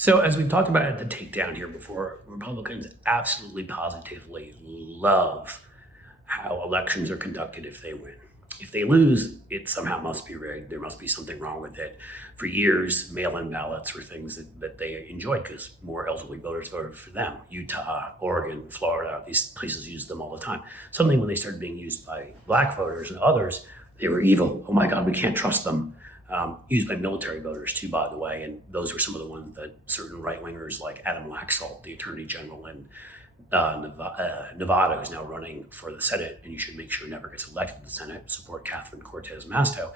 So, as we've talked about at the takedown here before, Republicans absolutely positively love how elections are conducted if they win. If they lose, it somehow must be rigged. There must be something wrong with it. For years, mail in ballots were things that they enjoyed because more elderly voters voted for them. Utah, Oregon, Florida, these places used them all the time. Suddenly, when they started being used by black voters and others, they were evil. Oh my God, we can't trust them. Used by military voters too, by the way, and those were some of the ones that certain right-wingers like Adam Laxalt, the Attorney General in Nevada, who's now running for the Senate, and you should make sure never gets elected to the Senate, support Catherine Cortez Masto.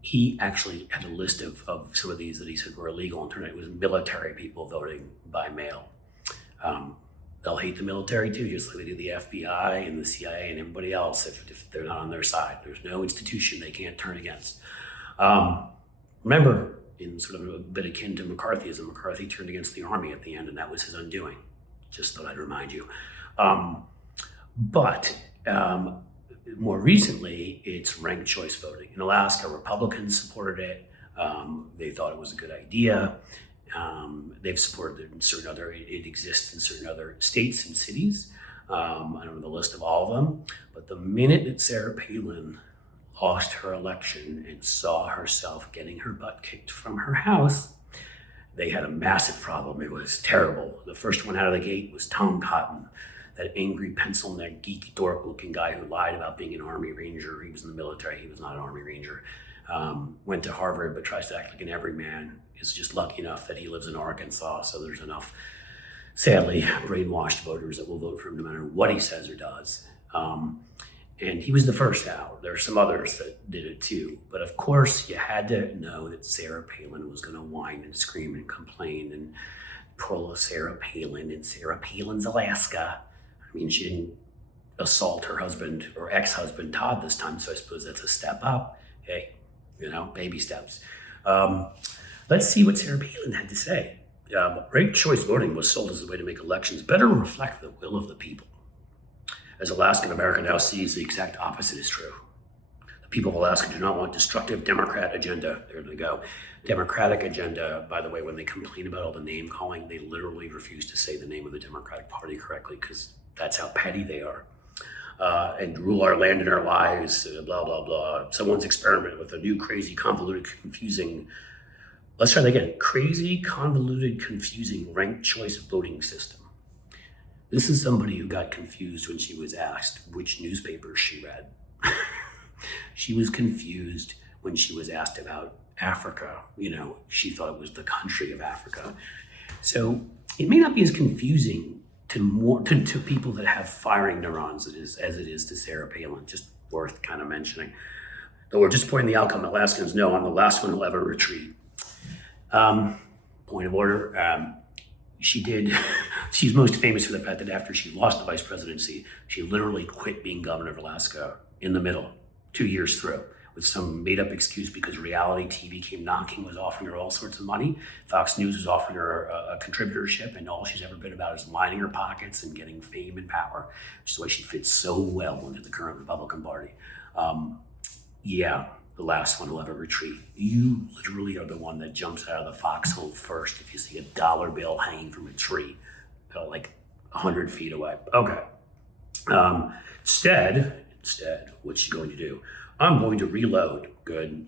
He actually had a list of some of these that he said were illegal, and turned out it was military people voting by mail. They'll hate the military too, just like they do the FBI and the CIA and everybody else if they're not on their side. There's no institution they can't turn against. Remember, in sort of a bit akin to McCarthyism, McCarthy turned against the army at the end, and that was his undoing. Just thought I'd remind you. But more recently, it's ranked choice voting. In Alaska, Republicans supported it. They thought it was a good idea. They've supported it in certain other, it exists in certain other states and cities. I don't know the list of all of them, but the minute that Sarah Palin lost her election and saw herself getting her butt kicked from her house, they had a massive problem. It was terrible. The first one out of the gate was Tom Cotton, that angry pencil-neck, geeky dork-looking guy who lied about being an Army Ranger. He was in the military. He was not an Army Ranger. Went to Harvard, but tries to act like an everyman. Is just lucky enough that he lives in Arkansas, so there's enough, sadly, brainwashed voters that will vote for him no matter what he says or does. And he was the first out. There are some others that did it too. But of course, you had to know that Sarah Palin was going to whine and scream and complain and pull Sarah Palin in Sarah Palin's Alaska. I mean, she didn't assault her husband or ex-husband Todd this time, so I suppose that's a step up. Hey, baby steps. Let's see what Sarah Palin had to say. Ranked choice voting was sold as a way to make elections better reflect the will of the people. As Alaskan America now sees, the exact opposite is true. The people of Alaska do not want destructive Democrat agenda. There they go. Democratic agenda, by the way, when they complain about all the name calling, they literally refuse to say the name of the Democratic Party correctly because that's how petty they are. And rule our land and our lives, blah, blah, blah. Someone's experimented with a new, crazy, convoluted, confusing, let's try that again, crazy, convoluted, confusing ranked choice voting system. This is somebody who got confused when she was asked which newspapers she read. She was confused when she was asked about Africa. She thought it was the country of Africa. So it may not be as confusing to people that have firing neurons as it is to Sarah Palin. Just worth kind of mentioning. Though we're disappointing the outcome, Alaskans know I'm the last one who'll ever retreat. Point of order. She's most famous for the fact that after she lost the vice presidency, she literally quit being governor of Alaska in the middle, 2 years through, with some made up excuse because reality TV came knocking, was offering her all sorts of money. Fox News was offering her a contributorship, and all she's ever been about is lining her pockets and getting fame and power, which is why she fits so well into the current Republican Party. The last one will ever retreat. You literally are the one that jumps out of the foxhole first if you see a dollar bill hanging from a tree, like 100 feet away. Okay. Instead, what's she going to do? I'm going to reload. Good.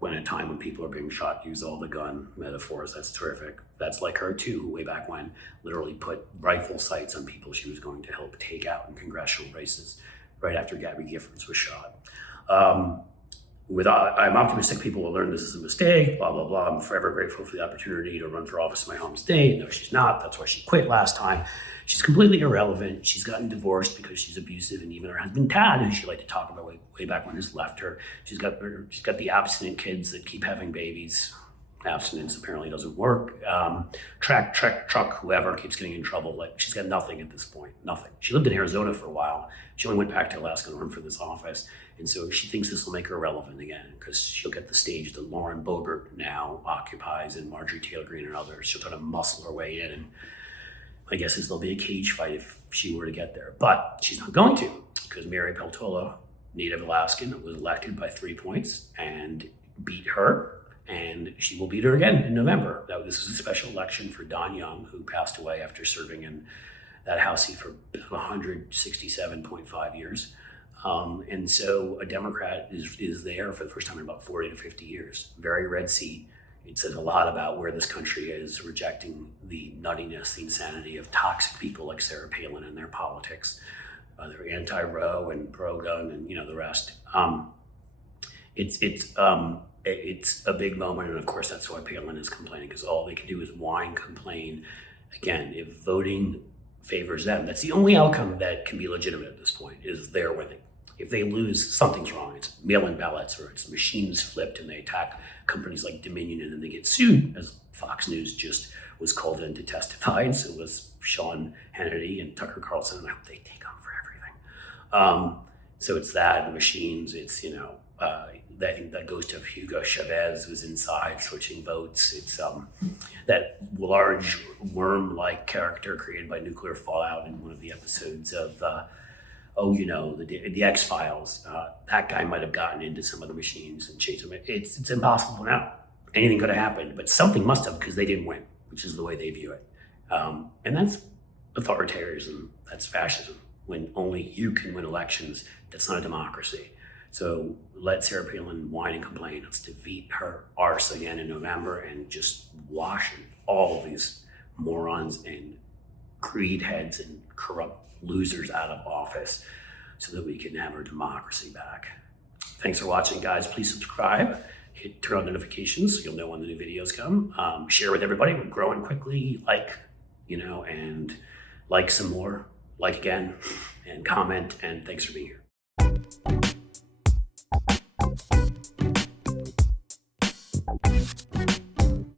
When a time when people are being shot, use all the gun metaphors. That's terrific. That's like her too, who way back when literally put rifle sights on people she was going to help take out in congressional races right after Gabby Giffords was shot. I'm optimistic people will learn this is a mistake, blah, blah, blah. I'm forever grateful for the opportunity to run for office in my home state. No, she's not. That's why she quit last time. She's completely irrelevant. She's gotten divorced because she's abusive, and even her husband, Todd, who she liked to talk about way back when, has left her. She's got the abstinent kids that keep having babies. Abstinence apparently doesn't work. Truck, whoever keeps getting in trouble. Like, she's got nothing at this point, nothing. She lived in Arizona for a while. She only went back to Alaska to run for this office. And so she thinks this will make her relevant again because she'll get the stage that Lauren Boebert now occupies and Marjorie Taylor Greene and others. She'll try to muscle her way in. And my guess is there'll be a cage fight if she were to get there. But she's not going to because Mary Peltola, Native Alaskan, was elected by 3 points and beat her. and she will beat her again in November. Now, this was a special election for Don Young, who passed away after serving in that House seat for 167.5 years. And so a Democrat is there for the first time in about 40 to 50 years. Very red seat. It says a lot about where this country is, rejecting the nuttiness, the insanity of toxic people like Sarah Palin and their politics. They're anti-Roe and pro-gun and the rest. It's a big moment, and of course that's why Palin is complaining, because all they can do is whine, complain. Again, if voting favors them, that's the only outcome that can be legitimate at this point, is they're winning. If they lose, something's wrong. It's mail-in ballots, or it's machines flipped and they attack companies like Dominion and then they get sued, as Fox News just was called in to testify. And so was Sean Hannity and Tucker Carlson, and I hope they take on for everything. So it's that, the machines, it's, I think that goes to Hugo Chavez, who's inside switching votes. It's that large worm-like character created by nuclear fallout in one of the episodes of the X-Files. That guy might have gotten into some of the machines and changed them. It's impossible now. Anything could have happened, but something must have, because they didn't win, which is the way they view it. And that's authoritarianism. That's fascism. When only you can win elections, that's not a democracy. So let Sarah Palin whine and complain. Let's defeat her arse again in November and just wash all of these morons and greed heads and corrupt losers out of office so that we can have our democracy back. Thanks for watching, guys. Please subscribe. Turn on notifications so you'll know when the new videos come. Share with everybody. We're growing quickly. And like some more. Like again, and comment, and thanks for being here.